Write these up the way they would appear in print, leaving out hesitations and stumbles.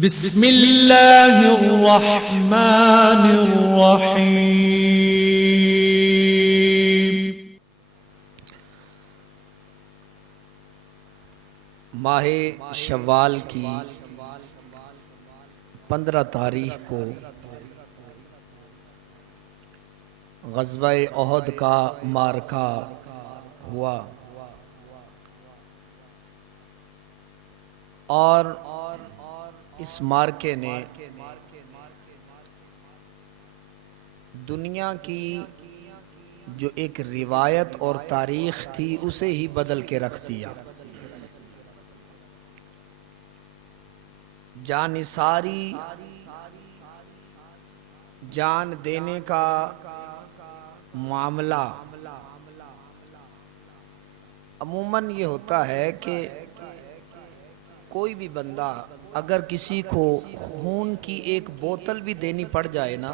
بسم اللہ الرحمن الرحیم۔ ماہ شوال کی 15 تاریخ کو غزوہ احد کا معرکہ ہوا اور اس معرکے نے دنیا کی جو ایک روایت اور تاریخ تھی اسے ہی بدل کے رکھ دیا۔ جانثاری جان دینے کا معاملہ عموماً یہ ہوتا ہے کہ کوئی بھی بندہ اگر کسی کو خون کی ایک بوتل بھی دینی پڑ جائے نا،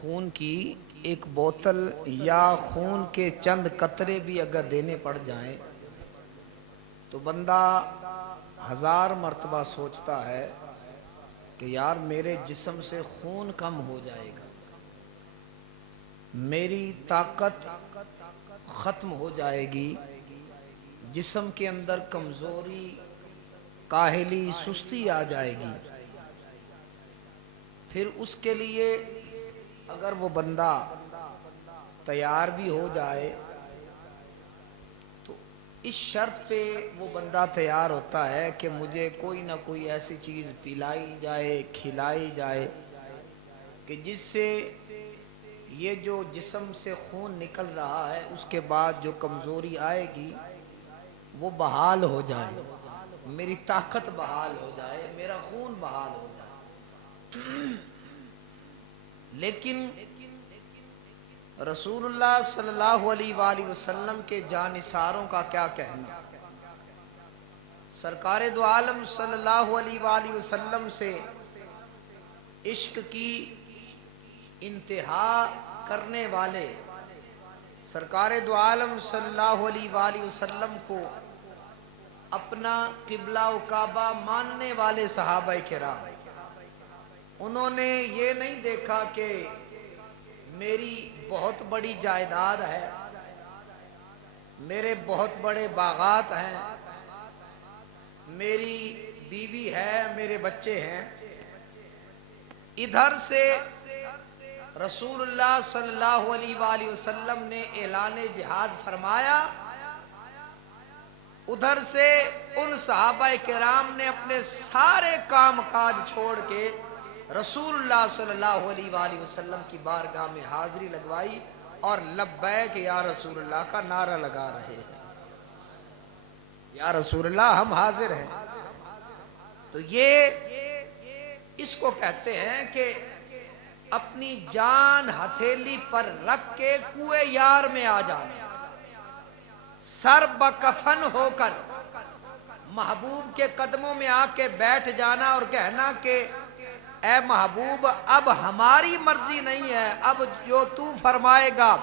خون کی ایک بوتل یا خون کے چند قطرے بھی اگر دینے پڑ جائیں تو بندہ 1000 مرتبہ سوچتا ہے کہ یار میرے جسم سے خون کم ہو جائے گا، میری طاقت ختم ہو جائے گی، جسم کے اندر کمزوری، کاہلی، سستی آ جائے گی۔ پھر اس کے لیے اگر وہ بندہ تیار بھی ہو جائے تو اس شرط پہ وہ بندہ تیار ہوتا ہے کہ مجھے کوئی نہ کوئی ایسی چیز پلائی جائے، کھلائی جائے کہ جس سے یہ جو جسم سے خون نکل رہا ہے اس کے بعد جو کمزوری آئے گی وہ بحال ہو جائے، میری طاقت بحال ہو جائے، میرا خون بحال ہو جائے۔ لیکن رسول اللہ صلی اللہ علیہ وآلہ وسلم کے جانثاروں کا کیا کہنا؟ سرکار دو عالم صلی اللہ علیہ وآلہ وسلم سے عشق کی انتہا کرنے والے، سرکار دو عالم صلی اللہ علیہ وآلہ وسلم کو اپنا قبلہ و کعبہ ماننے والے صحابہ کرام، انہوں نے یہ نہیں دیکھا کہ میری بہت بڑی جائیداد ہے، میرے بہت بڑے باغات ہیں، میری بیوی ہے، میرے بچے ہیں، ادھر سے رسول اللہ صلی اللہ علیہ وآلہ وسلم نے اعلان جہاد فرمایا، ادھر سے ان صحابہ کرام نے اپنے سارے کام کاج چھوڑ کے رسول اللہ صلی اللہ علیہ وآلہ وسلم کی بارگاہ میں حاضری لگوائی اور لبیک یا رسول اللہ کا نعرہ لگا رہے ہیں، یا رسول اللہ ہم حاضر ہیں۔ تو یہ اس کو کہتے ہیں کہ اپنی جان ہتھیلی پر رکھ کے کوئے یار میں آ جانا، سر بکفن ہو کر محبوب کے قدموں میں آ کے بیٹھ جانا اور کہنا کہ اے محبوب اب ہماری مرضی نہیں ہے، اب جو تو فرمائے گا،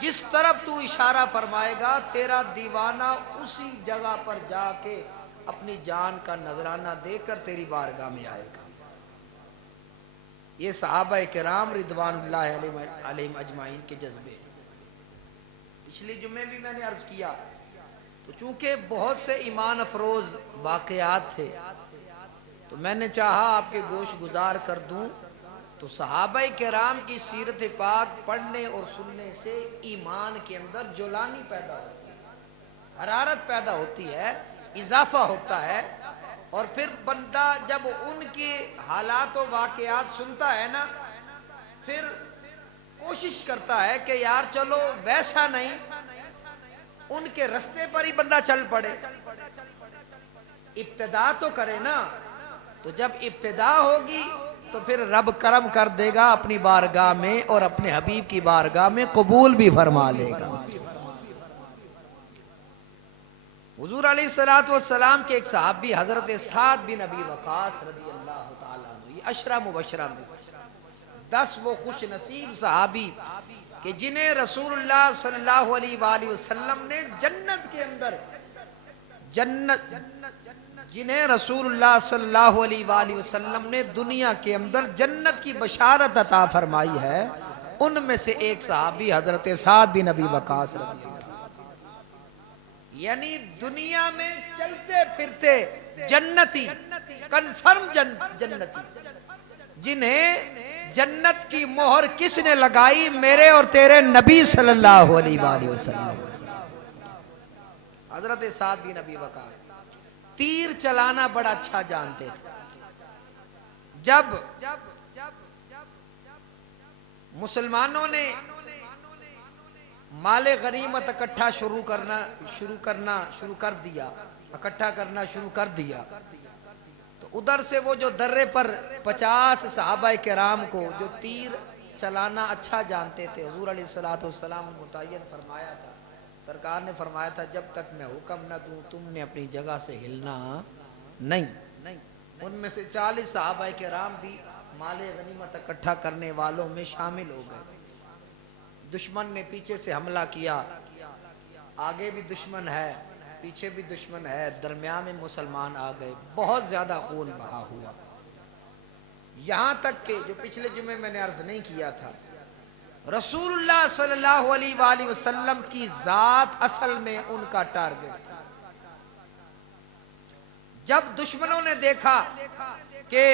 جس طرف تو اشارہ فرمائے گا، تیرا دیوانہ اسی جگہ پر جا کے اپنی جان کا نذرانہ دے کر تیری بارگاہ میں آئے گا۔ یہ صحابہ کرام رضوان اللہ علیہم اجمعین کے جذبے۔ پچھلے جمعے بھی میں نے عرض کیا تو چونکہ بہت سے ایمان افروز واقعات تھے تو میں نے چاہا آپ کے گوش گزار کر دوں۔ تو صحابہ کرام کی سیرت پاک پڑھنے اور سننے سے ایمان کے اندر جولانی پیدا ہوتی ہے، حرارت پیدا ہوتی ہے، اضافہ ہوتا ہے، اور پھر بندہ جب ان کی حالات و واقعات سنتا ہے نا پھر کوشش کرتا ہے کہ یار چلو ویسا نہیں، ان کے رستے پر ہی بندہ چل پڑے، ابتدا تو کرے نا۔ تو جب ابتدا ہوگی تو پھر رب کرم کر دے گا اپنی بارگاہ میں اور اپنے حبیب کی بارگاہ میں قبول بھی فرما لے گا۔ حضور علیہ السلام کے ایک صحابی حضرت سعد بن ابی وقاص رضی اللہ تعالیٰ عنہ، یہ عشرہ مبشرہ میں 10 وہ خوش نصیب صحابی کہ جنہیں رسول اللہ صلی اللہ علیہ وآلہ وسلم نے جنت کے اندر جنہیں رسول اللہ صلی اللہ علیہ وآلہ وسلم نے دنیا کے اندر جنت کی بشارت عطا فرمائی ہے، ان میں سے ایک صحابی حضرت سعد بن ابی وقاص رضی اللہ عنہ، یعنی دنیا میں چلتے پھرتے جنتی، کنفرم جنتی، جنہیں جنت کی مہر کس نے لگائی؟ میرے اور تیرے نبی صلی اللہ علیہ وآلہ وسلم، حضرت سعد بن ابی وقاص تیر چلانا بڑا اچھا جانتے تھے۔ جب مسلمانوں نے مال غنیمت اکٹھا کرنا شروع کر دیا تو ادھر سے وہ جو درے پر 50 صحابہ کرام کو جو تیر چلانا اچھا جانتے تھے، حضور علیہ السلام نے متعین فرمایا تھا، سرکار نے فرمایا تھا جب تک میں حکم نہ دوں تم نے اپنی جگہ سے ہلنا نہیں۔ ان میں سے 40 صحابہ کرام بھی مال غنیمت اکٹھا کرنے والوں میں شامل ہو گئے۔ دشمن نے پیچھے سے حملہ کیا، آگے بھی دشمن ہے، پیچھے بھی دشمن ہے، درمیان میں مسلمان آ گئے، بہت زیادہ خون بہا ہوا، یہاں تک کہ جو پچھلے جمعے میں نے عرض نہیں کیا تھا، رسول اللہ صلی اللہ علیہ وآلہ وسلم کی ذات اصل میں ان کا ٹارگٹ تھی۔ جب دشمنوں نے دیکھا کہ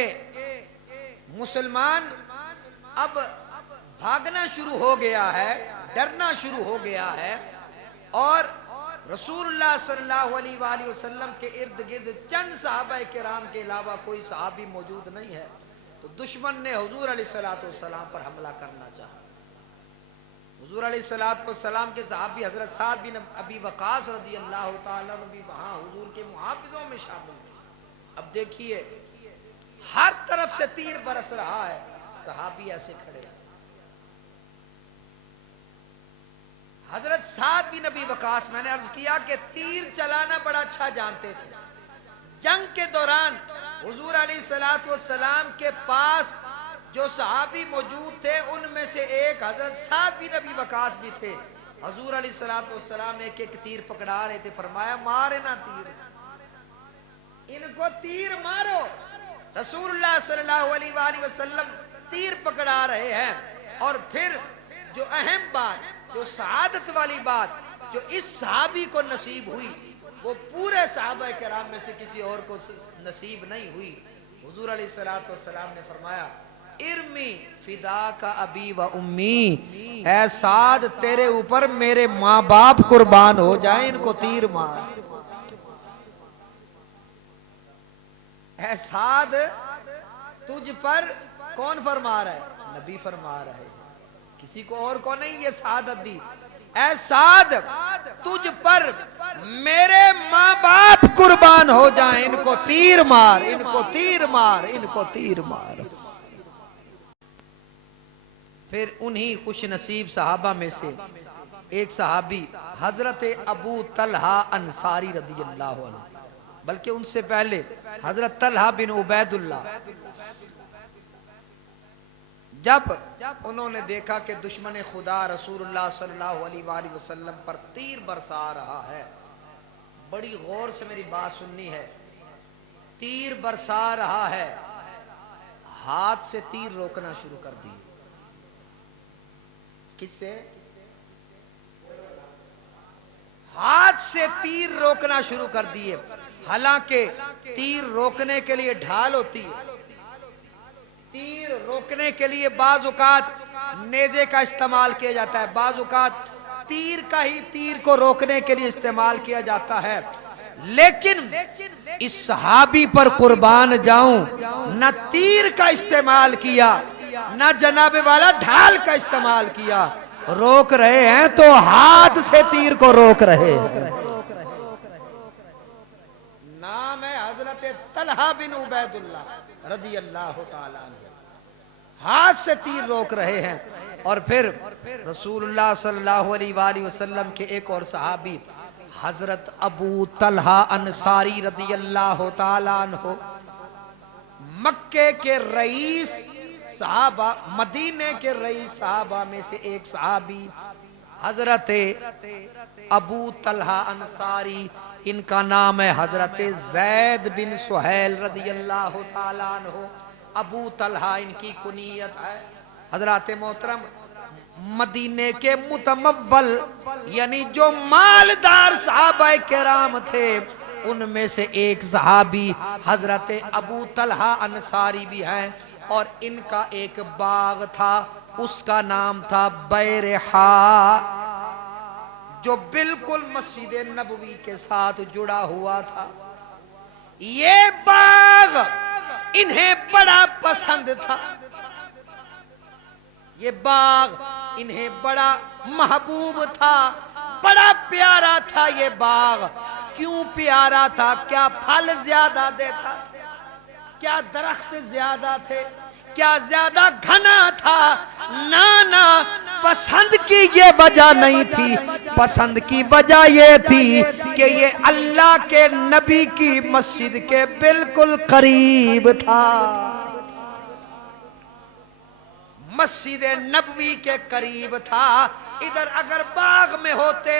مسلمان اب بھاگنا شروع ہو گیا ہے، ڈرنا شروع ہو گیا ہے، اور رسول اللہ صلی اللہ علیہ وآلہ وسلم کے ارد گرد چند صحابہ کرام کے علاوہ کوئی صحابی موجود نہیں ہے، تو دشمن نے حضور علیہ السلام پر حملہ کرنا چاہا۔ حضور علیہ السلام کے صحابی حضرت سعد بن ابی وقاص رضی اللہ تعالیٰ عنہ بھی وہاں حضور کے محافظوں میں شامل تھے۔ اب دیکھیے ہر طرف سے تیر برس رہا ہے، صحابی ایسے کھڑے ہیں۔ حضرت سعد بن ابی وقاص، میں نے عرض کیا کہ تیر چلانا بڑا اچھا جانتے تھے۔ جنگ کے دوران حضور علیہ السلام کے پاس جو صحابی موجود تھے ان میں سے ایک حضرت سعد بن ابی وقاص بھی تھے۔ حضور علیہ السلام ایک ایک تیر پکڑا رہے تھے، فرمایا مارے نا تیر، ان کو تیر مارو۔ رسول اللہ صلی اللہ علیہ وآلہ وسلم تیر پکڑا رہے ہیں، اور پھر جو اہم بات، جو سعادت والی بات جو اس صحابی کو نصیب ہوئی، وہ پورے صحابہ کرام میں سے کسی اور کو نصیب نہیں ہوئی۔ حضور علیہ السلام نے فرمایا ارمی فدا کا ابی و امی، اے سعد تیرے اوپر میرے ماں باپ قربان ہو جائیں، ان کو تیر مار۔ اے سعد تجھ پر کون فرما رہا ہے؟ نبی فرما رہے، کسی کو اور کو نہیں یہ سعادت دی۔ اے سعد تجھ پر میرے ماں باپ قربان ہو جائیں، ان کو تیر مار، ان کو تیر مار، ان کو تیر مار۔ پھر انہی خوش نصیب صحابہ میں سے ایک صحابی حضرت ابو طلحہ انصاری رضی اللہ عنہ، بلکہ ان سے پہلے حضرت طلحہ بن عبید اللہ، جب انہوں نے دیکھا کہ دشمن خدا رسول اللہ صلی اللہ علیہ وآلہ وسلم پر تیر برسا رہا ہے، بڑی غور سے میری بات سننی ہے، تیر برسا رہا ہے، ہاتھ سے تیر روکنا شروع کر دی۔ کس سے؟ ہاتھ سے تیر روکنا شروع کر دیے۔ حالانکہ تیر روکنے کے لیے ڈھال ہوتی ہے، تیر روکنے کے لیے بعض اوقات نیزے کا استعمال کیا جاتا ہے، بعض اوقات تیر کا ہی تیر کو روکنے کے لیے استعمال کیا جاتا ہے، لیکن اس صحابی پر قربان جاؤں، نہ تیر کا استعمال کیا، نہ جناب والا ڈھال کا استعمال کیا، روک رہے ہیں تو ہاتھ سے تیر کو روک رہے ہیں۔ نام ہے حضرت طلحہ بن عبید اللہ رضی اللہ تعالیٰ عنہ، ہاتھ سے تیر روک رہے ہیں۔ اور پھر رسول اللہ صلی اللہ علیہ وآلہ وسلم کے ایک اور صحابی حضرت ابو طلحہ انصاری رضی اللہ تعالیٰ عنہ، مکے کے رئیس صحابہ، مدینے کے رئیس صحابہ میں سے ایک صحابی حضرت ابو طلحہ انصاری، ان کا نام ہے حضرت زید بن سہیل رضی اللہ تعالیٰ عنہ۔ ابو طلحہ ان کی کنیت ہے۔ حضرات محترم، مدینے کے متمول یعنی جو مالدار صحابہ کرام تھے، ان میں سے ایک صحابی حضرت ابو طلحہ انصاری بھی ہیں، اور ان کا ایک باغ تھا، اس کا نام تھا بیرحاء، جو بالکل مسجد نبوی کے ساتھ جڑا ہوا تھا۔ یہ باغ انہیں بڑا پسند تھا، یہ باغ انہیں بڑا محبوب تھا، بڑا پیارا تھا یہ باغ۔ کیوں پیارا تھا؟ کیا پھل زیادہ دیتا، کیا درخت زیادہ تھے، کیا زیادہ گھنا تھا؟ نانا، پسند کی یہ وجہ نہیں تھی، پسند کی وجہ یہ تھی کہ یہ اللہ کے نبی کی مسجد کے بالکل قریب تھا، مسجد نبوی کے قریب تھا۔ ادھر اگر باغ میں ہوتے،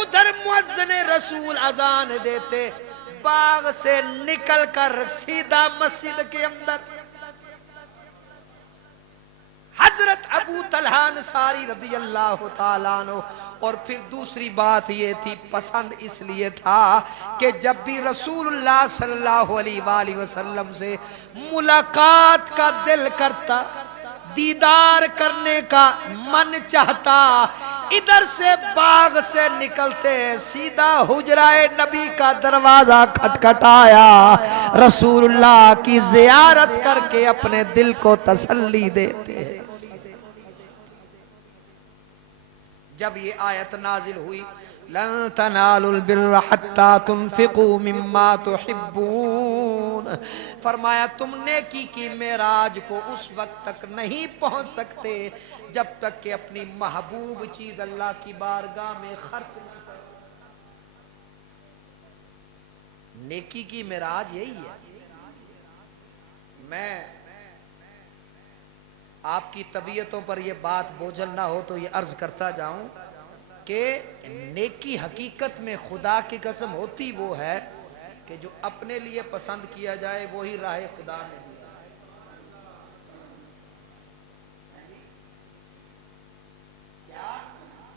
ادھر مؤذن رسول اذان دیتے، باغ سے نکل کر سیدھا مسجد کے اندر۔ حضرت ابو طلحہ انصاری رضی اللہ تعالیٰ عنہ۔ اور پھر دوسری بات یہ تھی، پسند اس لیے تھا کہ جب بھی رسول اللہ صلی اللہ علیہ وآلہ وسلم سے ملاقات کا دل کرتا، دیدار کرنے کا من چاہتا، ادھر سے باغ سے نکلتے سیدھا حجرہ نبی کا دروازہ کھٹکھٹایا، رسول اللہ کی زیارت کر کے اپنے دل کو تسلی دیتے۔ جب یہ آیت نازل ہوئی، لن تنالوا البر حتى تنفقوا مما تحبون، فرمایا تم نیکی کی معراج کو اس وقت تک نہیں پہنچ سکتے جب تک کہ اپنی محبوب چیز اللہ کی بارگاہ میں خرچ نہ کرو۔ نیکی کی معراج یہی ہے۔ میں آپ کی طبیعتوں پر یہ بات بوجھل نہ ہو تو یہ عرض کرتا جاؤں کہ نیکی حقیقت میں خدا کی قسم ہوتی وہ ہے کہ جو اپنے لیے پسند کیا جائے وہی راہ خدا میں دیا جائے۔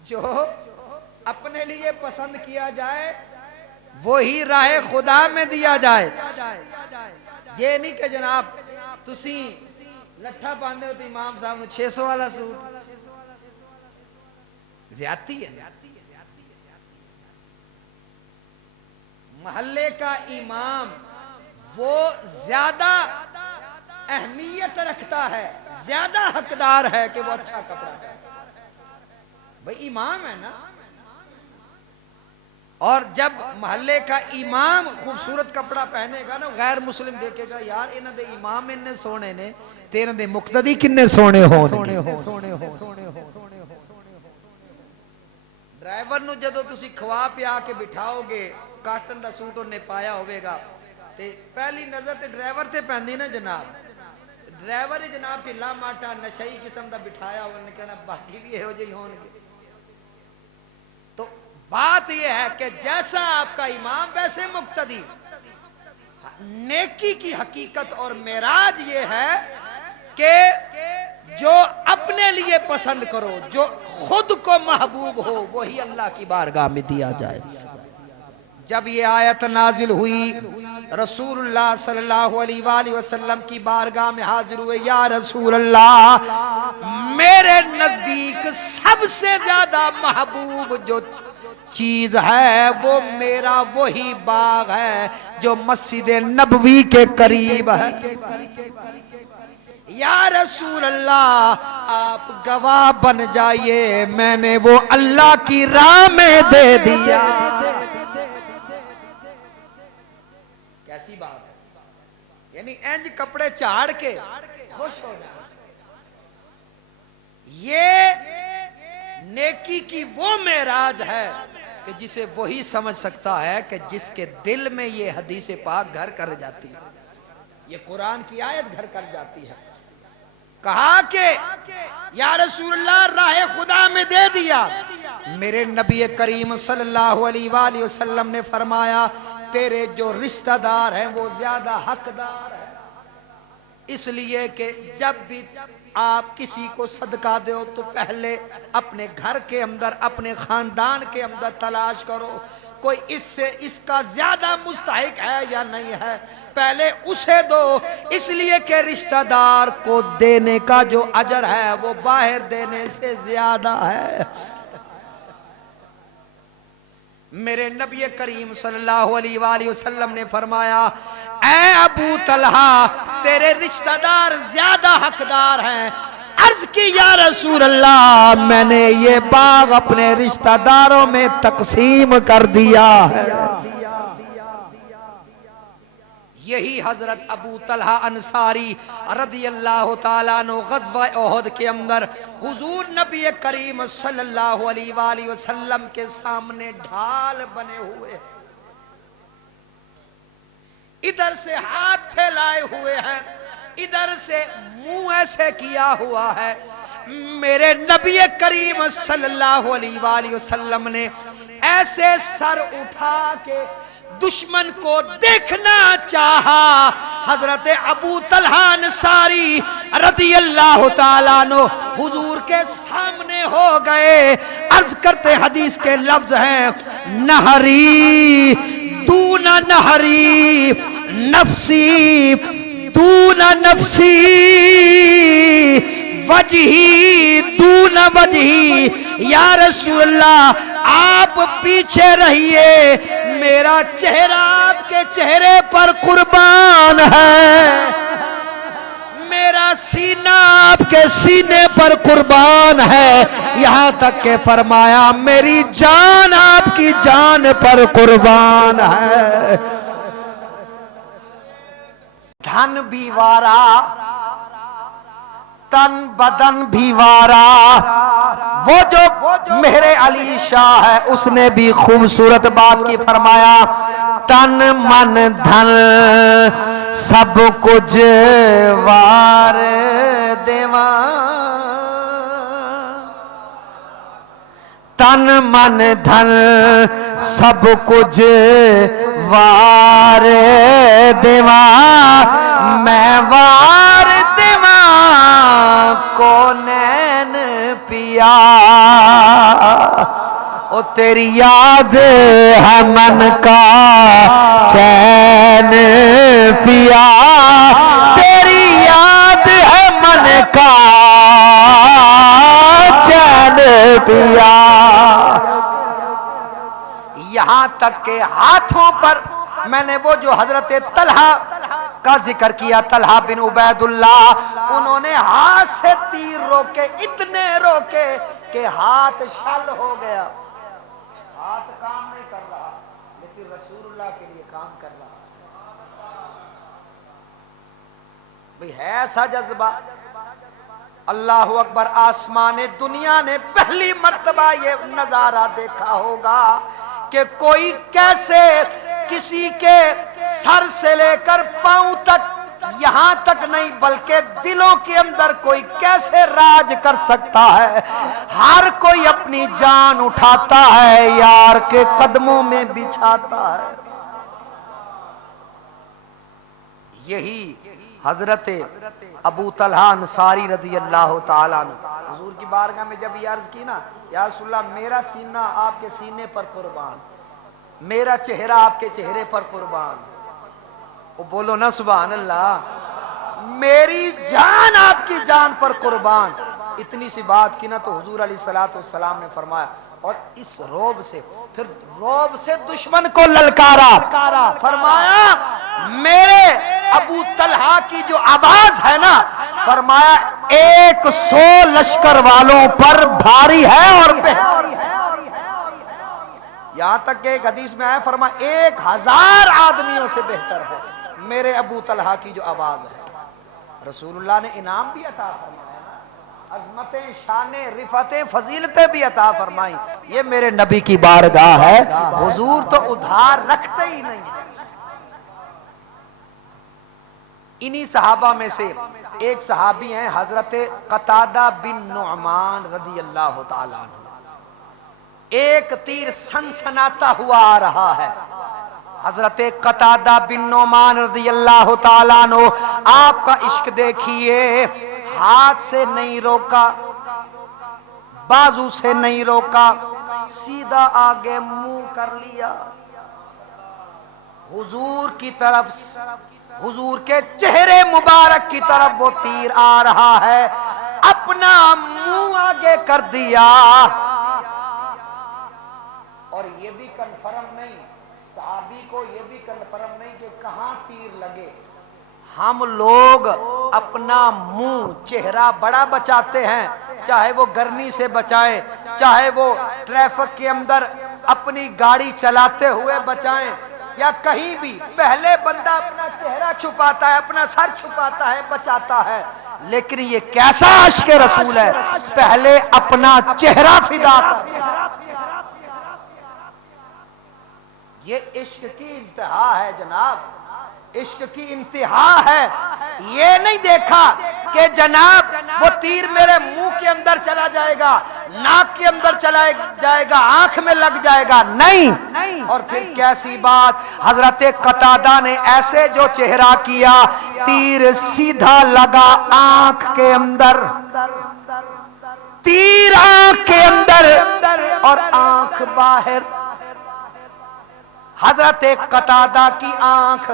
جو اپنے لیے پسند کیا جائے وہی راہ خدا میں دیا جائے۔ یہ نہیں کہ جناب تسی لٹھا باندھے ہو تو امام صاحب نے 600 والا سوٹ، زیادتی ہے۔ محلے کا امام وہ زیادہ اہمیت رکھتا ہے، زیادہ حقدار ہے کہ وہ اچھا کپڑا ہے، بھئی امام ہے نا۔ اور جب محلے کا امام خوبصورت کپڑا پہنے گا نا، غیر مسلم دیکھے گا یار انہاں دے امام انہیں سونے نے تے انہاں دے مقتدی کنے سونے ہون گے۔ ڈرائیور نو جدو تسی کھوا پیا کے بٹھاؤ گے، کاٹن دا سوٹ انہیں پایا ہوئے گا تے پہلی نظر تے ڈرائیور تے پہندی نا جناب، ڈرائیور جناب ٹھلا ماٹا نشئی قسم دا بٹھایا ہوئے نے کہنا باقی بھی ہو جائی ہون گے۔ تو بات یہ ہے کہ جیسا آپ کا امام ویسے مقتدی۔ نیکی کی حقیقت اور معراج یہ ہے کہ جو اپنے لیے پسند کرو، جو خود کو محبوب ہو وہی اللہ کی بارگاہ میں دیا جائے۔ جب یہ آیت نازل ہوئی، رسول اللہ صلی اللہ علیہ وآلہ وسلم کی بارگاہ میں حاضر ہوئے، یا رسول اللہ میرے نزدیک سب سے زیادہ محبوب جو چیز ہے وہ میرا وہی باغ ہے جو مسجد نبوی کے قریب ہے۔ یا رسول اللہ آپ گواہ بن جائیے، میں نے وہ اللہ کی راہ میں دے دیا۔ کیسی بات ہے، یعنی انج کپڑے چاڑ کے خوش ہو جائے۔ یہ نیکی کی وہ معراج ہے کہ جسے وہی سمجھ سکتا ہے کہ جس کے دل میں یہ حدیث پاک گھر کر جاتی ہے، یہ قرآن کی آیت گھر کر جاتی ہے۔ کہا کہ یا رسول اللہ راہ خدا میں دے دیا. میرے نبی کریم صلی اللہ علیہ وآلہ وسلم نے فرمایا تیرے جو رشتہ دار ہیں وہ زیادہ حقدار ہیں، اس لیے کہ جب بھی آپ کسی کو صدقہ دو تو پہلے اپنے گھر کے اندر اپنے خاندان کے اندر تلاش کرو کوئی اس کا زیادہ مستحق ہے یا نہیں ہے، پہلے اسے دو، اس لیے کہ رشتہ دار کو دینے کا جو اجر ہے وہ باہر دینے سے زیادہ ہے. میرے نبی کریم صلی اللہ علیہ وآلہ وسلم نے فرمایا اے ابو طلحہ تیرے رشتہ دار زیادہ حقدار ہیں. عرض کی یا رسول اللہ میں نے یہ باغ اپنے رشتہ داروں میں تقسیم کر دیا ہے. یہی حضرت ابو طلحہ انصاری رضی اللہ تعالیٰ عنہ غزوہ احد کے اندر حضور نبی کریم صلی اللہ علیہ وآلہ وسلم کے سامنے ڈھال بنے ہوئے، ادھر سے ہاتھ پھیلائے ہوئے ہیں، ادھر سے منہ ایسے کیا ہوا ہے. میرے نبی کریم صلی اللہ علیہ وآلہ وسلم نے ایسے سر اٹھا کے دشمن کو دیکھنا چاہا. حضرت ابو طلحہ انصاری رضی اللہ تعالیٰ عنہ حضور کے سامنے ہو گئے. عرض کرتے حدیث کے لفظ ہیں نہری دون نہری نفسی دون نفسی وجہی دون وجہی. یا رسول اللہ آپ پیچھے رہیے، میرا چہرہ آپ کے چہرے پر قربان ہے، میرا سینہ آپ کے سینے پر قربان ہے، یہاں تک کہ فرمایا میری جان آپ کی جان پر قربان ہے. دھن بھی وارا تن بدن بھی وارا. وہ جو میرے علی شاہ ہے اس نے بھی خوبصورت بات کی فرمایا تن من دھن سب کچھ وار دیواں. تن من دھن سب کچھ وار دیواں میں وار دیواں کونین پیا. او تیری یاد ہے من کا چین پیا، تیری یاد ہے من کا چین پیا. یہاں تک کہ ہاتھوں پر میں نے وہ جو حضرت طلحہ کا ذکر کیا، طلحہ بن عبید اللہ، انہوں نے ہاتھ سے تیر روکے، اتنے روکے کہ ہاتھ شل ہو گیا. ہاتھ کام نہیں کر رہا لیکن رسول اللہ کے لیے کام کر رہا. بھئی ہے ایسا جذبہ. اللہ اکبر. آسمان دنیا نے پہلی مرتبہ یہ نظارہ دیکھا ہوگا کہ کوئی کیسے کسی کے سر سے لے کر پاؤں تک، یہاں تک نہیں بلکہ دلوں کے اندر کوئی کیسے راج کر سکتا ہے. ہر کوئی اپنی جان اٹھاتا ہے، یار کے قدموں میں بچھاتا ہے. یہی حضرت ابو طلحہ انصاری رضی اللہ تعالیٰ عنہ حضور کی بارگاہ میں جب یہ عرض کی نا یا رسول اللہ میرا سینہ آپ کے سینے پر قربان، میرا چہرہ آپ کے چہرے پر قربان. وہ بولو نا سبحان اللہ. میری جان آپ کی جان پر قربان. اتنی سی بات کی نا تو حضور علیہ الصلوۃ والسلام نے فرمایا اور اس روب سے پھر روب سے دشمن کو للکارا. فرمایا میرے ابو طلحہ کی جو آواز ہے نا، فرمایا 100 لشکر والوں پر بھاری ہے اور یہاں تک کہ ایک حدیث میں آیا فرمایا 1000 آدمیوں سے بہتر ہے میرے ابو طلحہ کی جو آواز ہے. رسول اللہ نے انعام بھی عطا فرمایا، عظمتیں شانیں رفعتیں فضیلتیں بھی عطا فرمائی. یہ میرے نبی کی بارگاہ ہے، حضور تو ادھار رکھتے ہی نہیں. انہی صحابہ میں سے ایک صحابی ہیں حضرت قتادہ بن نعمان رضی اللہ تعالیٰ عنہ. ایک تیر سنسناتا ہوا آ رہا ہے. حضرت قتادہ بن نعمان رضی اللہ تعالیٰ عنہ آپ کا عشق دیکھیے، ہاتھ سے نہیں روکا، بازو سے نہیں روکا، سیدھا آگے منہ کر لیا، حضور کی طرف، حضور کے چہرے مبارک کی طرف وہ تیر آ رہا ہے، اپنا منہ آگے کر دیا. اور یہ بھی کنفرم نہیں، صحابی کو یہ بھی کنفرم نہیں کہ کہاں تیر لگے. ہم لوگ اپنا منہ چہرہ بڑا بچاتے ہیں، چاہے وہ گرمی سے بچائیں، چاہے وہ ٹریفک کے اندر اپنی گاڑی چلاتے ہوئے بچائیں، یا کہیں بھی پہلے بندہ اپنا چہرہ چھپاتا ہے، اپنا سر چھپاتا ہے، بچاتا ہے. لیکن یہ کیسا عشق رسول ہے، پہلے اپنا چہرہ فدا کرتا ہے. یہ عشق کی انتہا ہے جناب، عشق کی انتہا ہے. یہ نہیں دیکھا کہ جناب وہ تیر میرے منہ کے اندر چلا جائے گا، ناک کے اندر چلا جائے گا، آنکھ میں لگ جائے گا، نہیں. اور پھر کیسی بات، حضرت قتادہ نے ایسے جو چہرہ کیا، تیر سیدھا لگا آنکھ کے اندر، تیر آنکھ کے اندر اور آنکھ باہر. حضرت قتادہ کی آنکھ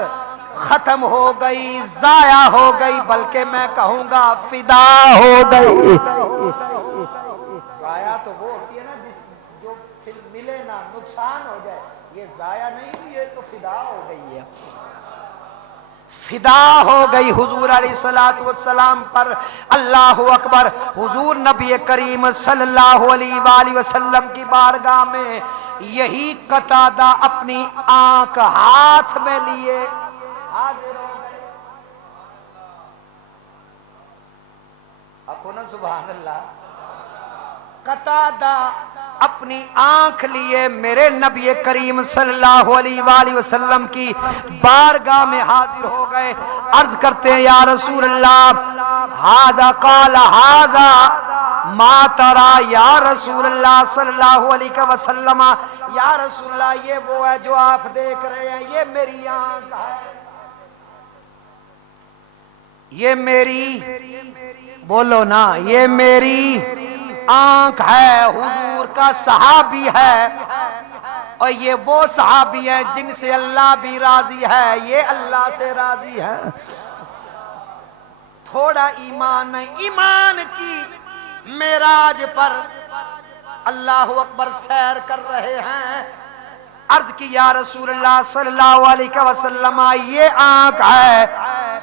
ختم ہو گئی، ضائع ہو گئی، بلکہ میں کہوں گا فدا ہو گئی. ضائع تو وہ ہوتی ہے نا جو ملے نہ، نقصان ہو جائے. یہ ضائع نہیں ہوئی، یہ تو فدا ہو گئی ہے، فدا ہو گئی حضور علیہ الصلوۃ والسلام پر. اللہ اکبر. حضور نبی کریم صلی اللہ علیہ وآلہ وسلم کی بارگاہ میں یہی قتادہ اپنی آنکھ ہاتھ میں لیے حاضر ہو گئے. اپنا سبحان اللہ. قتادہ اپنی آنکھ لیے میرے نبی کریم صلی اللہ علیہ وآلہ وسلم کی بارگاہ میں حاضر ہو گئے. عرض کرتے ہیں یا رسول اللہ ہذا قال ہذا ما ترى یا رسول اللہ صلی اللہ علیہ وسلم. یا رسول اللہ یہ وہ ہے جو آپ دیکھ رہے ہیں، یہ میری آنکھ ہے، یہ میری، بولو نا، یہ میری آنکھ ہے. حضور کا صحابی ہے، اور یہ وہ صحابی ہے جن سے اللہ بھی راضی ہے، یہ اللہ سے راضی ہے. تھوڑا ایمان نہیں، ایمان کی معراج پر اللہ اکبر سیر کر رہے ہیں. عرض کی یا رسول اللہ صلی اللہ علیہ وسلم یہ آنکھ ہے.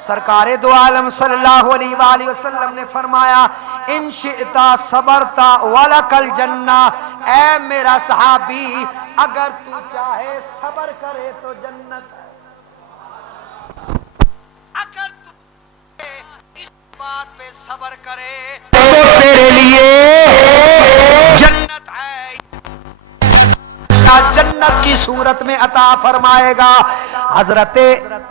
سرکار دو عالم صلی اللہ علیہ وآلہ وسلم نے فرمایا ان شئتا صبرتا ولک الجنہ. اے میرا صحابی اگر تو چاہے صبر کرے تو جنت ہے. اگر تو اس بات پہ صبر کرے تو تیرے لیے جنت ہے، جنت کی صورت میں عطا فرمائے گا. حضرت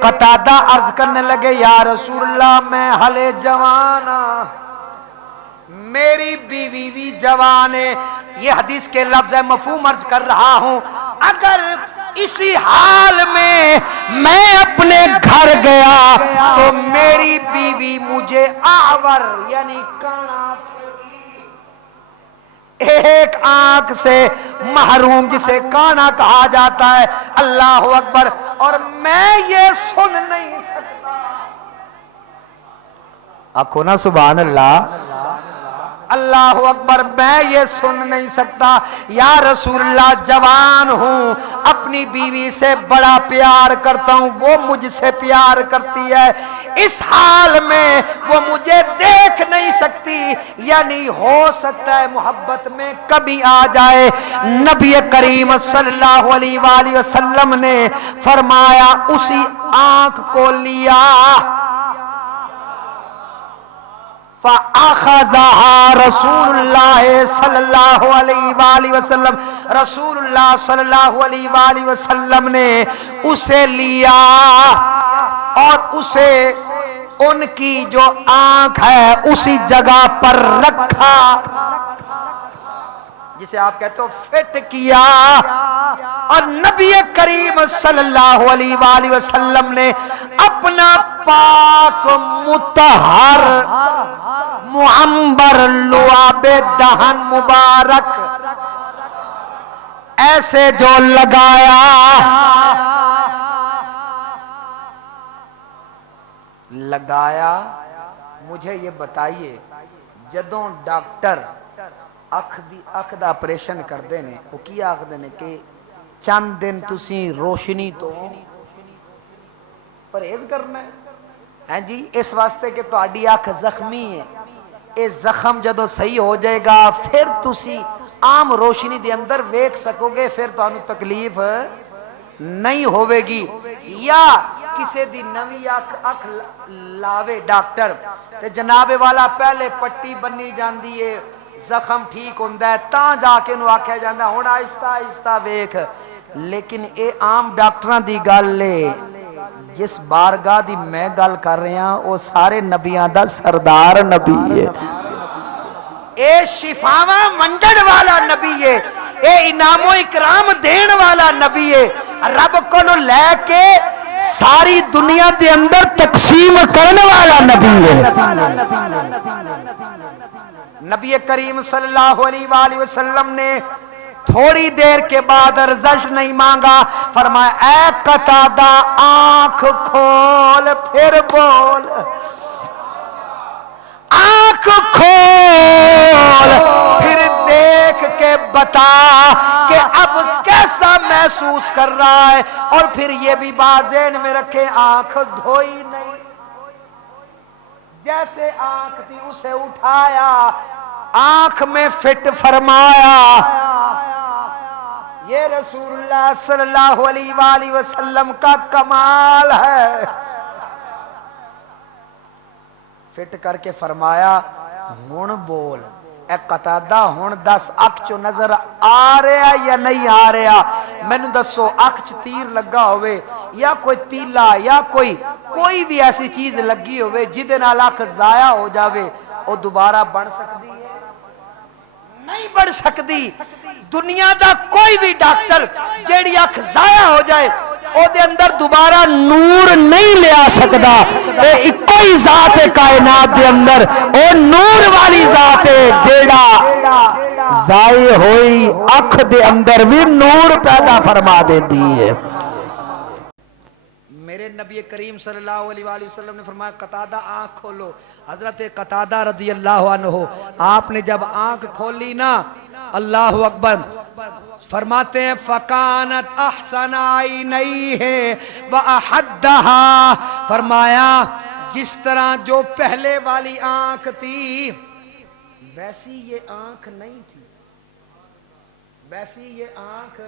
قتادہ عرض کرنے لگے یا رسول اللہ میں حلے جوان، میری بیوی بھی جوان ہے. یہ حدیث کے لفظ ہے، مفہوم عرض کر رہا ہوں. اگر اسی حال میں میں اپنے گھر گیا تو میری بیوی مجھے آور یعنی کانا، ایک آنکھ سے محروم جسے کانا کہا جاتا ہے. اللہ اکبر. اور میں یہ سن نہیں سکتا. آنکھوں نا سبحان اللہ. اللہ اکبر. میں یہ سن نہیں سکتا. یا رسول اللہ جوان ہوں، اپنی بیوی سے بڑا پیار کرتا ہوں، وہ مجھ سے پیار کرتی ہے، اس حال میں وہ مجھے دیکھ نہیں سکتی، یعنی ہو سکتا ہے محبت میں کبھی آ جائے. نبی کریم صلی اللہ علیہ وآلہ وسلم نے فرمایا اسی آنکھ کو لیا، فَأَخَذَهَا رسول اللہ صلی اللہ علیہ وآلہ وسلم. رسول اللہ صلی اللہ علیہ وآلہ وسلم نے اسے لیا اور اسے ان کی جو آنکھ ہے اسی جگہ پر رکھا، جسے آپ کہتے ہو فٹ کیا، اور نبی کریم صلی اللہ علیہ وآلہ وسلم نے اپنا پاک مطہر معمبر لعاب دہن مبارک ایسے جو لگایا، مجھے یہ بتائیے جدوں ڈاکٹر اکھ دا آپریشن کردے نے وہ کی آخدے نے کہ چند دن تسی روشنی تو پرہیز کرنا ہے جی، اس واسطے کہ تہاڈی اکھ زخمی ہے، اے زخم جدوں صحیح ہو جائے گا پھر تسی عام روشنی دے اندر ویکھ سکو گے، پھر تانوں تکلیف نہیں ہوے گی۔ یا کسے دی نوی اکھ لاوے ڈاکٹر تے جناب والا پہلے پٹی بنی جاندی ہے، زخم ٹھیک ہوندا ہے، تاں جا کے نو آکھیا جاندا ہن آہستہ آہستہ ویکھ، لیکن اے عام ڈاکٹراں دی گل ہے۔ جس بارگاہ دی میں گل کر رہا ہوں وہ سارے نبیاں دا سردار نبی ہے، اے شفاواں منڈن والا نبی ہے، اے انعام و اکرام دین والا نبی ہے، رب کو لے کے ساری دنیا دے اندر تقسیم کرنے والا نبی ہے۔ نبی کریم صلی اللہ علیہ وآلہ وسلم نے تھوڑی دیر کے بعد رزلٹ نہیں مانگا، فرمایا اے قتادہ آنکھ کھول پھر بول، آنکھ کھول پھر دیکھ کے بتا کہ اب کیسا محسوس کر رہا ہے، اور پھر یہ بھی بات ذہن میں رکھے آنکھ دھوئی نہیں، جیسے آنکھ تھی اسے اٹھایا، آنکھ میں فٹ فرمایا۔ یہ رسول اللہ صلی اللہ علیہ وآلہ وسلم کا کمال ہے۔ فٹ کر کے فرمایا ہن بول، اے قتادہ ہن دس اکھ چو نظر آ رہا یا نہیں آ رہا، مینوں دسو اکھ چ تیر لگا ہوئے یا کوئی تیلا یا کوئی بھی ایسی چیز لگی ہوئے جدے نال اکھ ضائع ہو جاوے، وہ دوبارہ بن سکتی ہے؟ نہیں بن سکتی۔ دنیا دا کوئی بھی ڈاکٹر جیڑی اکھ ضائع ہو جائے او دے اندر دوبارہ نور نہیں لے آ سکتا، اے ایک ہی ذات کائنات دے اندر او نور والی ذات ہے جیڑا ضائع ہوئی اکھ دے اندر بھی نور پیدا فرما دیتی ہے۔ میرے نبی کریم صلی اللہ علیہ وآلہ وسلم نے فرمایا قتادہ آنکھ کھولو، حضرت قتادہ رضی اللہ عنہ آپ نے جب آنکھ کھولی نا، اللہ اکبر، فرماتے ہیں فَكَانَتْ أَحْسَنَ عَيْنَيْهِ وَأَحَدَّهَا، فرمایا جس طرح جو پہلے والی آنکھ تھی ویسی یہ آنکھ نہیں تھی، ویسی یہ آنکھ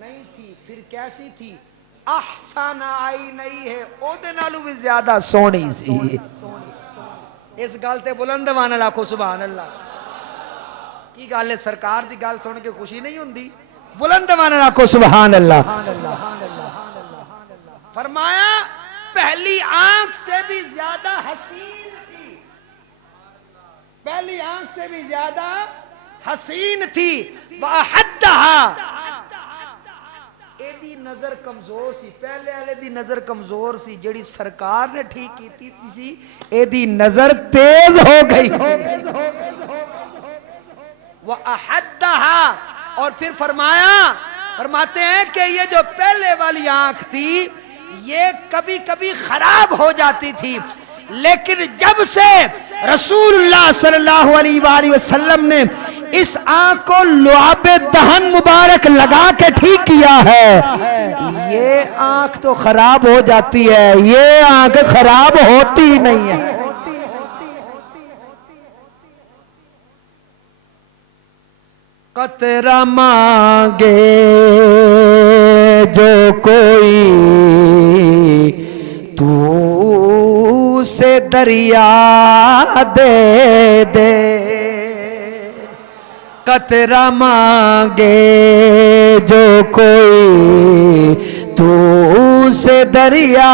نہیں تھی، پھر کیسی تھی؟ احسن عینیہ، او دے نالوں بھی زیادہ سونی سی۔ اس گل تے بلند وانا لاکھو سبحان اللہ۔ کی گل ہے، سرکار دی گل سن کے خوشی نہیں ہوندی؟ بلند وانا لاکھو سبحان اللہ۔ فرمایا پہلی آنکھ سے بھی زیادہ حسین تھی، پہلی آنکھ سے بھی زیادہ حسین تھی، وَأَحَدَّهَا، ایدی نظر کمزور سی، پہلے والے دی نظر کمزور سی، جڑی سرکار نے ٹھیک کیتی سی ایدی نظر تیز ہو گئی۔ وَأَحَدَّهَا، اور پھر فرماتے ہیں کہ یہ جو پہلے والی آنکھ تھی یہ کبھی کبھی خراب ہو جاتی تھی، لیکن جب سے رسول اللہ صلی اللہ علیہ وآلہ وسلم نے اس آنکھ کو لعاب دہن مبارک لگا کے ٹھیک کیا ہے، یہ آنکھ تو خراب ہو جاتی ہے، یہ آنکھ خراب ہوتی نہیں ہے۔ قطرہ مانگے جو کوئی تو سے دریا دے دے، قطرہ مانگے جو کوئی تو سے دریا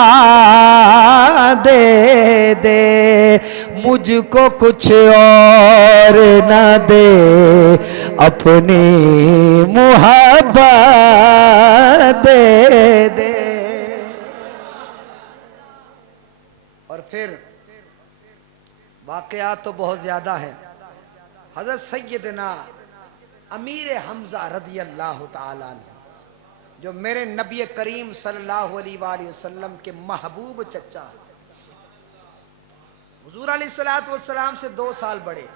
دے دے مجھ کو کچھ اور نہ دے اپنی محبت دے دے. اور پھر واقعات تو بہت زیادہ ہیں. حضرت سیدنا امیر حمزہ رضی اللہ تعالیٰ عنہ جو میرے نبی کریم صلی اللہ علیہ وآلہ وسلم کے محبوب چچا، حضور علیہ السلام سے 2 سال بڑے،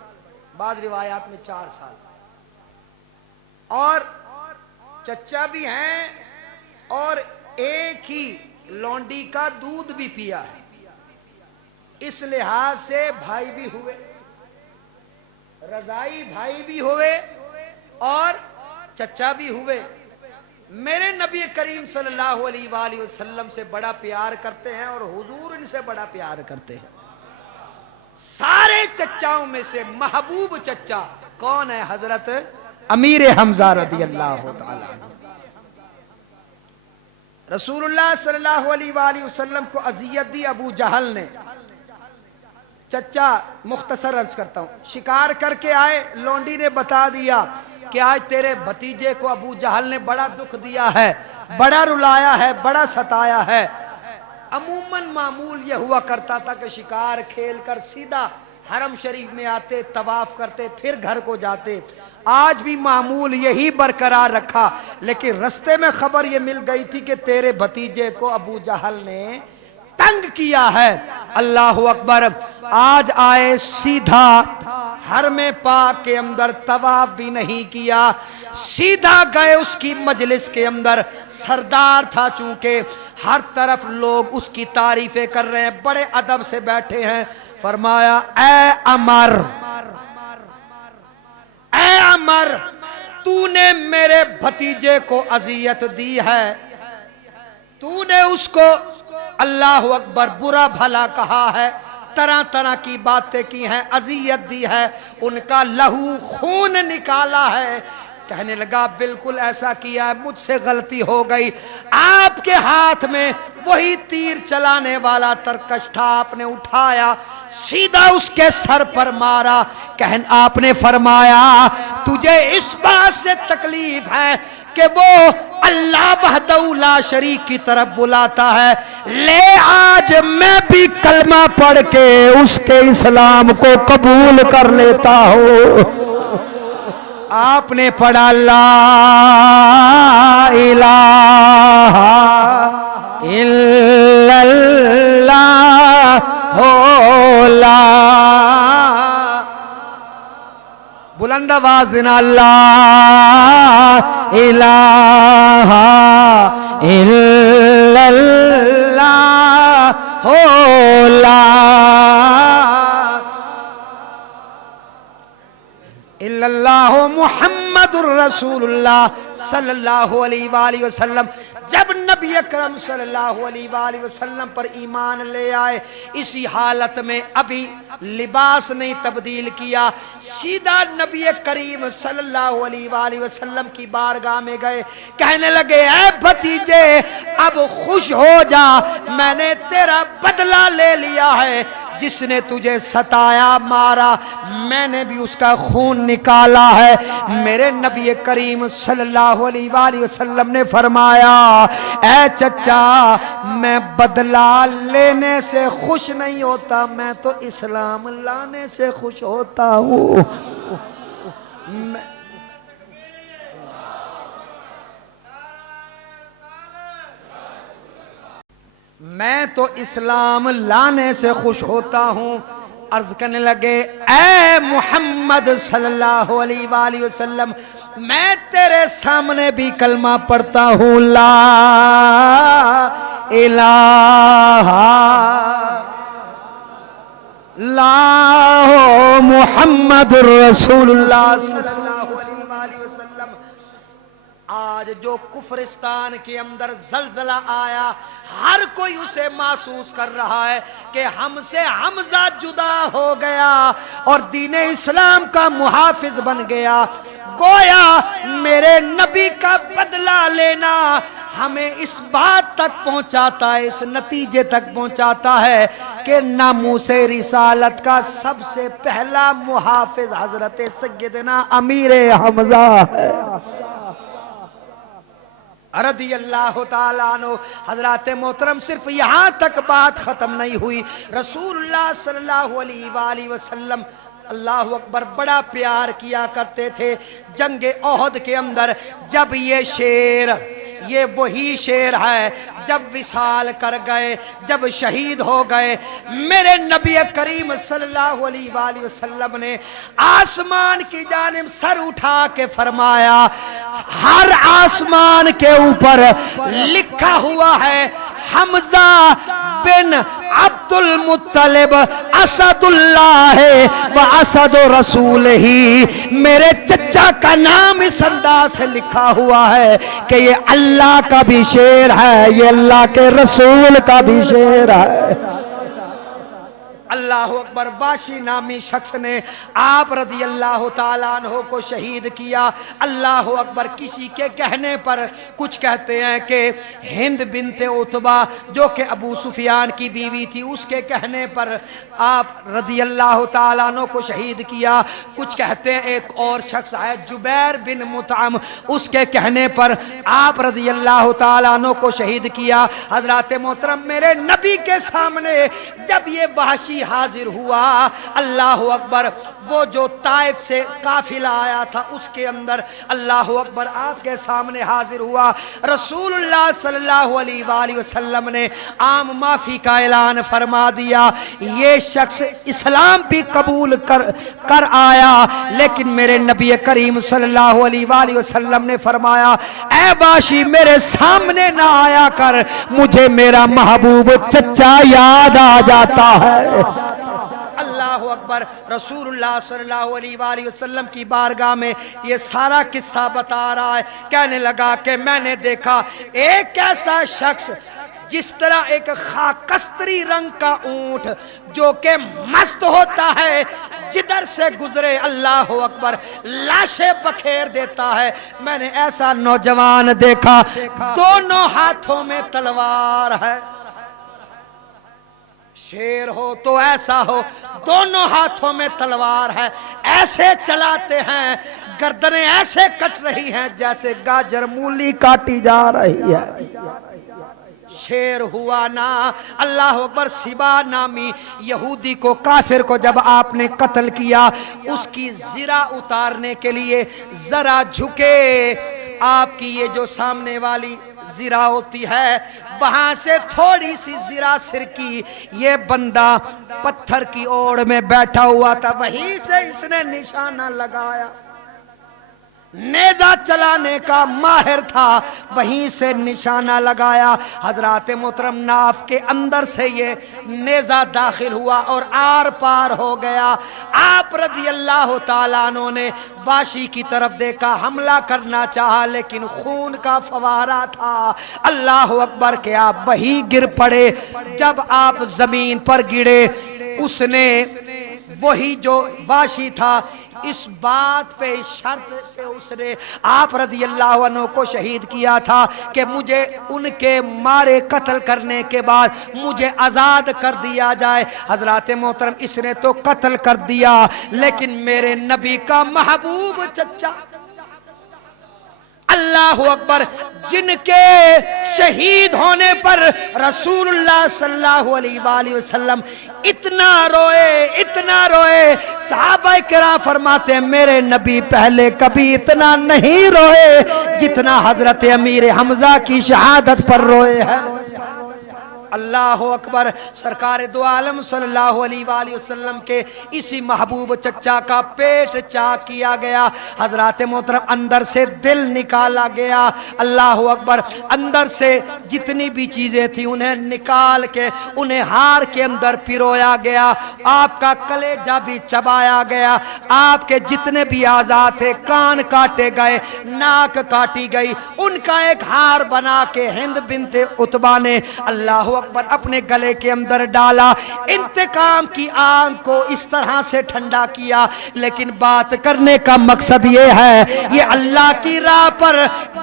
بعض روایات میں 4 سال، اور چچا بھی ہیں اور ایک ہی لونڈی کا دودھ بھی پیا ہے. اس لحاظ سے بھائی بھی ہوئے، رضائی بھائی بھی ہوئے اور چچا بھی ہوئے. میرے نبی کریم صلی اللہ علیہ وآلہ وسلم سے بڑا پیار کرتے ہیں اور حضور ان سے بڑا پیار کرتے ہیں. سارے چچاؤں میں سے محبوب چچا کون ہے؟ حضرت امیر حمزہ رضی اللہ تعالیٰ عنہ. رسول اللہ صلی اللہ علیہ وآلہ وسلم کو اذیت دی ابو جہل نے. چچا مختصر عرض کرتا ہوں، شکار کر کے آئے، لونڈی نے بتا دیا کہ آج تیرے بھتیجے کو ابو جہل نے بڑا دکھ دیا ہے، بڑا رلایا ہے، بڑا ستایا ہے. عموماً معمول یہ ہوا کرتا تھا کہ شکار کھیل کر سیدھا حرم شریف میں آتے، طواف کرتے، پھر گھر کو جاتے. آج بھی معمول یہی برقرار رکھا، لیکن رستے میں خبر یہ مل گئی تھی کہ تیرے بھتیجے کو ابو جہل نے تنگ کیا ہے. اللہ اکبر. آج آئے سیدھا حرم پاک کے اندر، طواف بھی نہیں کیا، سیدھا گئے اس کی مجلس کے اندر. سردار تھا چونکہ، ہر طرف لوگ اس کی تعریفیں کر رہے ہیں، بڑے ادب سے بیٹھے ہیں. فرمایا اے عمر، اے عمر، تو نے میرے بھتیجے کو اذیت دی ہے، تو نے اس کو اللہ اکبر برا بھلا کہا ہے، طرح طرح کی باتیں کی ہیں، اذیت دی ہے، ان کا لہو خون نکالا ہے. کہنے لگا بالکل ایسا کیا ہے، مجھ سے غلطی ہو گئی. آپ کے ہاتھ میں وہی تیر چلانے والا ترکش تھا، آپ نے اٹھایا، سیدھا اس کے سر پر مارا. آپ نے فرمایا تجھے اس بات سے تکلیف ہے کہ وہ اللہ وحدہ لا شریک کی طرف بلاتا ہے، لے آج میں بھی کلمہ پڑھ کے اس کے اسلام کو قبول کر لیتا ہوں. آپ نے پڑھا لا الہ الا اللہ لا، بلند آواز دینا، لا الہ الا اللہ لا الا اللہ محمد الرسول اللہ صلی اللہ علیہ وآلہ وسلم. جب نبی اکرم صلی اللہ علیہ وآلہ وسلم پر ایمان لے آئے، اسی حالت میں ابھی لباس نہیں تبدیل کیا، سیدھا نبی کریم صلی اللہ علیہ وآلہ وسلم کی بارگاہ میں گئے. کہنے لگے اے بھتیجے اب خوش ہو جا، میں نے تیرا بدلہ لے لیا ہے. جس نے تجھے ستایا مارا، میں نے بھی اس کا خون نکالا ہے. میرے نبی کریم صلی اللہ علیہ وآلہ وسلم نے فرمایا اے چچا، میں بدلہ لینے سے خوش نہیں ہوتا، میں تو اسلام لانے سے خوش ہوتا ہوں. میں تو اسلام لانے سے خوش ہوتا ہوں. عرض کرنے لگے اے محمد صلی اللہ علیہ وآلہ وسلم، میں تیرے سامنے بھی کلمہ پڑھتا ہوں، لا الہ لا محمد رسول اللہ صلی اللہ علیہ وآلہ وسلم. آج جو کفرستان کے اندر زلزلہ آیا، ہر کوئی اسے محسوس کر رہا ہے کہ ہم سے حمزہ جدا ہو گیا اور دین اسلام کا محافظ بن گیا. گویا میرے نبی کا بدلہ لینا ہمیں اس بات تک پہنچاتا ہے، اس نتیجے تک پہنچاتا ہے کہ ناموس رسالت کا سب سے پہلا محافظ حضرت سیدنا امیر حمزہ ہے رضی اللہ تعالیٰ عنہ۔ حضرات محترم صرف یہاں تک بات ختم نہیں ہوئی، رسول اللہ صلی اللہ علیہ وآلہ وسلم اللہ اکبر بڑا پیار کیا کرتے تھے۔ جنگ احد کے اندر جب یہ شیر، یہ وہی شیر ہے جب وصال کر گئے، جب شہید ہو گئے، میرے نبی کریم صلی اللہ علیہ وآلہ وسلم نے آسمان کی جانب سر اٹھا کے فرمایا، ہر آسمان کے اوپر لکھا ہوا ہے حمزہ بن عبد المطلب اسد اللہ و اسد رسول ہی، میرے چچا کا نام اس انداز سے لکھا ہوا ہے کہ یہ اللہ کا بھی شیر ہے، یہ اللہ کے رسول کا بھی شیر ہے۔ اللہ اکبر۔ واشی نامی شخص نے آپ رضی اللہ تعالیٰ عنہ کو شہید کیا۔ اللہ اکبر۔ کسی کے کہنے پر کچھ کہتے ہیں کہ ہند بنت عتبہ جو کہ ابو سفیان کی بیوی تھی، اس کے کہنے پر آپ رضی اللہ تعالیٰ عنہ کو شہید کیا۔ کچھ کہتے ہیں ایک اور شخص ہے جبیر بن مطعم، اس کے کہنے پر آپ رضی اللہ تعالیٰ عنہ کو شہید کیا۔ حضرات محترم میرے نبی کے سامنے جب یہ وحشی حاضر ہوا، اللہ اکبر، وہ جو طائف سے قافلہ آیا تھا اس کے اندر اللہ اکبر آپ کے سامنے حاضر ہوا، رسول اللہ صلی اللہ علیہ وآلہ وسلم نے عام معافی کا اعلان فرما دیا۔ یہ شخص اسلام بھی قبول کر آیا، لیکن میرے نبی کریم صلی اللہ علیہ وآلہ وسلم نے فرمایا، اے واشی میرے سامنے نہ آیا کر، مجھے میرا محبوب چچا یاد آ جاتا ہے۔ اللہ اکبر۔ رسول اللہ صلی اللہ علیہ وآلہ وسلم کی بارگاہ میں یہ سارا قصہ بتا رہا ہے، کہنے لگا کہ میں نے دیکھا ایک ایسا شخص جس طرح ایک خاکستری رنگ کا اونٹ جو کہ مست ہوتا ہے، جدھر سے گزرے اللہ اکبر لاشیں بکھیر دیتا ہے، میں نے ایسا نوجوان دیکھا، دونوں ہاتھوں میں تلوار ہے۔ شیر ہو تو ایسا ہو، دونوں ہاتھوں میں تلوار ہے، ایسے چلاتے ہیں، گردنیں ایسے کٹ رہی ہیں جیسے گاجر مولی کاٹی جا رہی ہے۔ شیر ہوا نا۔ اللہ اکبر۔ سبا نامی یہودی کو، کافر کو جب آپ نے قتل کیا، اس کی زرہ اتارنے کے لیے ذرا جھکے، آپ کی یہ جو سامنے والی زرہ ہوتی ہے وہاں سے تھوڑی سی زرہ سرکی، یہ بندہ پتھر کی اوڑ میں بیٹھا ہوا تھا، وہیں سے اس نے نشانہ لگایا، نیزہ چلانے کا ماہر تھا، وہیں سے نشانہ لگایا۔ حضرات محترم ناف کے اندر سے یہ نیزہ داخل ہوا اور آر پار ہو گیا۔ آپ رضی اللہ تعالیٰ عنہ نے واشی کی طرف دیکھا، حملہ کرنا چاہا لیکن خون کا فوارہ تھا۔ اللہ اکبر کہ آپ وہی گر پڑے۔ جب آپ زمین پر گرے، اس نے وہی جو واشی تھا اس بات پہ شرط پہ اس نے آپ رضی اللہ عنہ کو شہید کیا تھا کہ مجھے ان کے مارے قتل کرنے کے بعد مجھے آزاد کر دیا جائے۔ حضرات محترم اس نے تو قتل کر دیا، لیکن میرے نبی کا محبوب چچا اللہ اکبر، جن کے شہید ہونے پر رسول اللہ صلی اللہ علیہ وآلہ وسلم اتنا روئے، صحابہ کرام فرماتے ہیں میرے نبی پہلے کبھی اتنا نہیں روئے جتنا حضرت امیر حمزہ کی شہادت پر روئے ہیں۔ اللہ اکبر۔ سرکار دو عالم صلی اللہ علیہ وآلہ وسلم کے اسی محبوب چچا کا پیٹ چاک کیا گیا، حضرات محترم اندر سے دل نکالا گیا۔ اللہ اکبر۔ اندر سے جتنی بھی چیزیں تھیں انہیں نکال کے انہیں ہار کے اندر پیرویا گیا، آپ کا کلیجہ بھی چبایا گیا، آپ کے جتنے بھی اعضاء تھے، کان کاٹے گئے، ناک کاٹی گئی، ان کا ایک ہار بنا کے ہند بنت عتبہ نے اللہ اکبر اپنے گلے کے اندر ڈالا، انتقام کی آگ کو اس طرح سے ٹھنڈا کیا، لیکن بات کرنے کا مقصد یہ ہے یہ اللہ کی راہ پر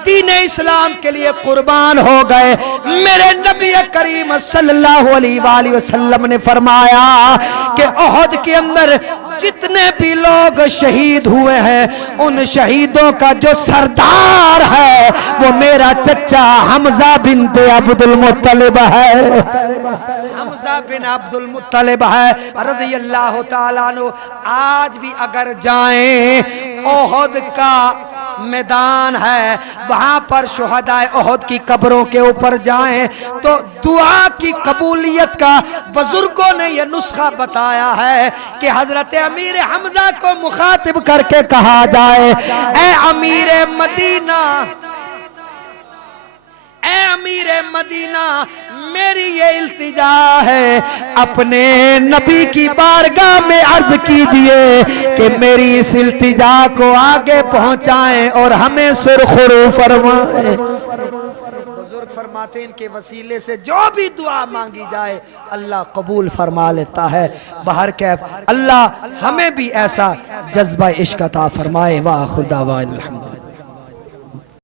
دین اسلام کے لیے قربان ہو گئے۔ میرے نبی کریم صلی اللہ علیہ وآلہ وسلم نے فرمایا کہ احد کے اندر جتنے بھی لوگ شہید ہوئے ہیں ان شہیدوں کا جو سردار ہے وہ میرا چچا حمزہ بنت عبد المطلب ہے، حمزہ بن عبد المطلب ہے رضی اللہ تعالیٰ عنہ۔ آج بھی اگر جائیں احد کا میدان ہے، وہاں پر شہدائے احد کی قبروں کے اوپر جائیں تو دعا کی قبولیت کا بزرگوں نے یہ نسخہ بتایا ہے کہ حضرت امیر حمزہ کو مخاطب کر کے کہا جائے، اے امیر مدینہ، اے امیر مدینہ، میری یہ التجا ہے، اپنے نبی کی بارگاہ میں عرض کیجئے کہ میری اس التجا کو آگے پہنچائیں اور ہمیں سرخرو فرمائیں۔ بزرگ فرماتے ہیں ان کے وسیلے سے جو بھی دعا مانگی جائے اللہ قبول فرما لیتا ہے۔ بہر کیف اللہ ہمیں بھی ایسا جذبہ عشق عطا فرمائے۔ وآخر دعوانا الحمدللہ۔